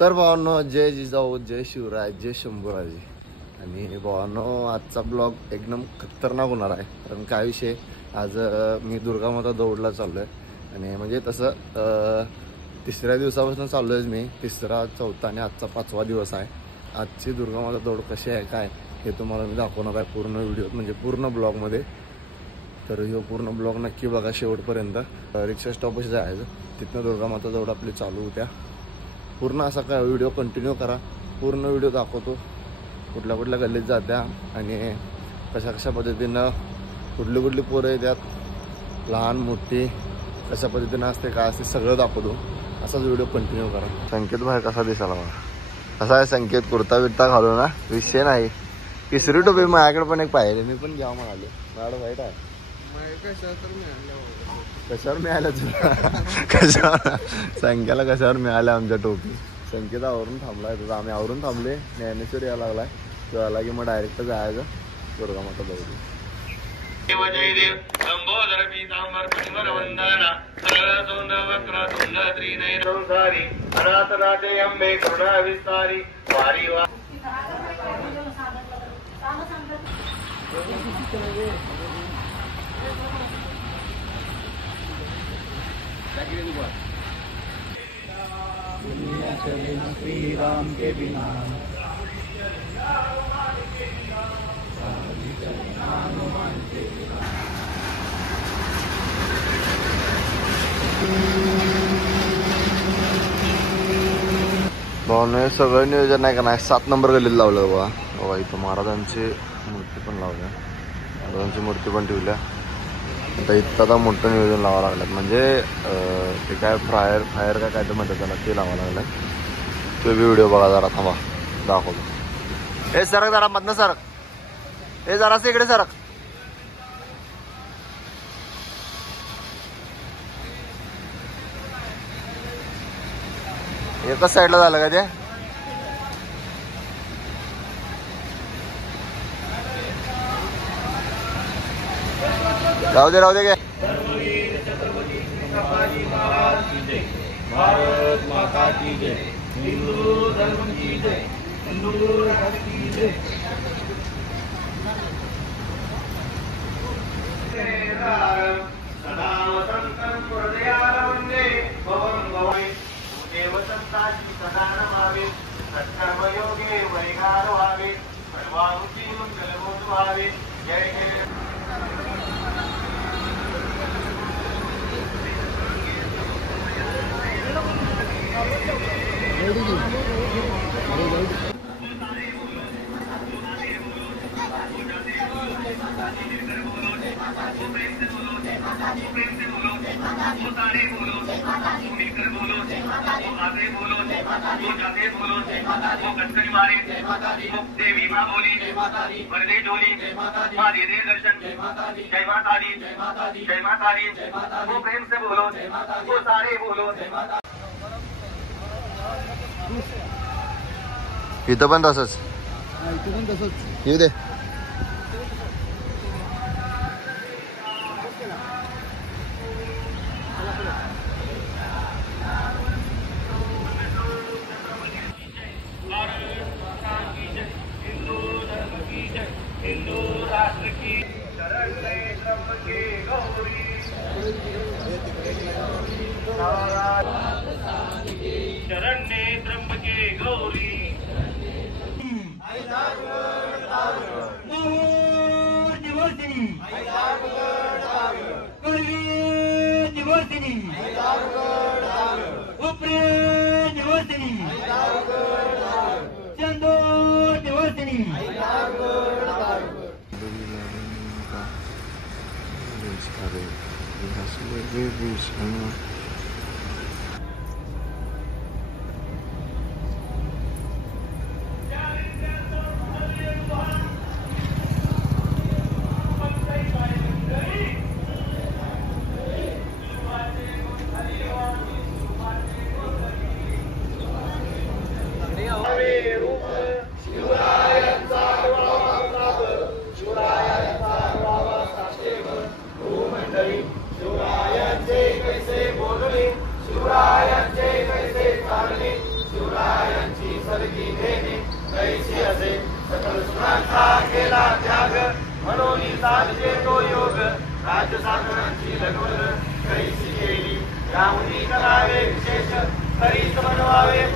तर भावांनो, जय जिजाऊ, जय शिवराय, जय शंभूराजे. आणि भावांनो, आजचा ब्लॉग एकदम खतरनाक होणार आहे. कारण काय विषय, आज मी दुर्गामाता दौडला चाललो आहे. आणि म्हणजे तसं तिसऱ्या दिवसापासून चाललो आहे मी. तिसरा, चौथा आणि आजचा 5वा दिवस आहे. आजची दुर्गामाता दौड कशी आहे काय हे तुम्हाला मी दाखवणार आहे पूर्ण व्हिडिओत, म्हणजे पूर्ण ब्लॉगमध्ये. तर हे पूर्ण ब्लॉग नक्की बघा शेवटपर्यंत. रिक्षा स्टॉपच जायचं, तिथनं दुर्गामाता दौड आपली चालू होत्या. पूर्ण असा काय व्हिडिओ कंटिन्यू करा, पूर्ण व्हिडिओ दाखवतो. कुठल्या कुठल्या गल्लीत जात्या आणि कशा कशा पद्धतीनं कुठली पोरं येतात, लहान मोठी कशा पद्धतीनं असते, काय असते सगळं दाखवतो. असाच व्हिडिओ कंटिन्यू करा. संकेत भाई कसा दिसायला मला, कसा आहे संकेत? कुर्ता बिर्ता घालू ना, विषय नाही. तिसरी टोपी माझ्याकडे पण एक पाहिजे, मी पण घ्यावं म्हणाले. माझ्याकडे वाईट आहे. कशावर मिळाल्या तुला? कशावर संख्याला कशावर मिळाल्या आमच्या टोपी? संकेत आवरून थांबलाय, तुझा आम्ही आवरून थांबले. ज्ञानेश्वर यायला लागलाय, तो आला की मग डायरेक्ट जायचं दुर्गामाता दौडला. श्री राम के बिना भावने सगळं नियोजन नाही का नाही. 7 नंबर गल्लीत लावलं बघा. बघा इथं महाराजांची मूर्ती पण लावल्या, महाराजांची मूर्ती पण ठेवल्या. आता इथं आता मोठं नियोजन लावावं लागलं, म्हणजे ते काय फायर काय तर म्हणतात त्याला, ते लावावं लागलं. तो व्हिडिओ बघा जरा, थांबा दाखवतो. हे सरक जरा मधनं सरक, हे जरासं इकडे सरक. एकच साईडला झालं का ते? राहू दे गे. भारत माता की जय, हिंदू धर्म की जय, हिंदू धर्म की जय. सदा वसंतं हृदयाला वंदे, भवं भवै देवसंताची सदा नमावे. सत्कर्मयोगे वैगार व्हावे, सर्वांची मंगलमूत व्हावे. जय जय. देवी माँ बोली, वरदे डोली, माँ दे दे दर्शन. जय माता दी, जय माता दी. वो प्रेम से बोलो, वो सारे बोलो. इथं पण तसंच येऊ दे. हिंदू राष्ट्र की शरण्ये त्र्यंबके गौरी, शरण्ये त्र्यंबके गौरी. शिवरायांचे कैसे बोलले, शिवरायांचे कैसे चालले, शिवराय स्वर्गी नेने कैसी असे सकल सुखांचा केला त्याग म्हणून साधे तो योग राजसागरांची लगबग कैसी केली याहुनी करावे विशेष तरीच बनवावे